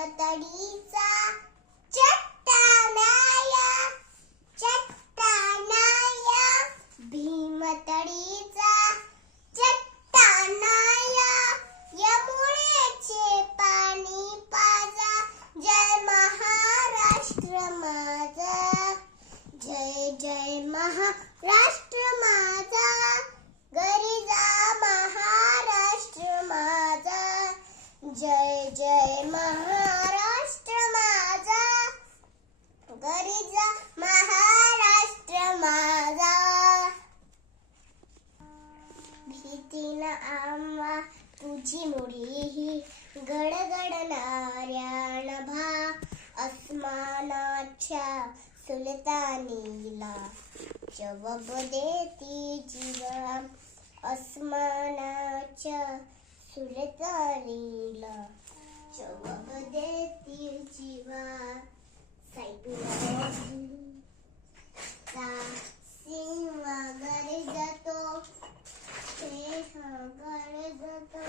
भीमतडीचा चट्टानाया चट्टानाया भीमतडीचा चट्टानाया यमुनेचे पाणी पाजा जय महाराष्ट्र माझा जय जय महाराष्ट्र माझा गरिजा महाराष्ट्र माझा जय जय महाराष्ट्र माझा गरिजा महाराष्ट्र माझा भीतीनं आम्हा तुझी मुळी गडगडणाऱ्या नभा अस्मानाच्या सुलतानीला जवाब देती जीवा अस्मानाच्या सुलतानीला जवाब देती जीवा सिंह गरजतो गरजतो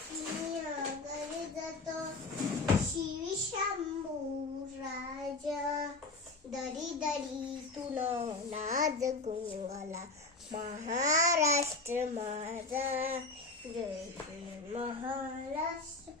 सिंह गरजतो शिवशंभू राजा दरी दरीतून नाद गुंगला महाराष्ट्र माझा जय जय महाराष्ट्र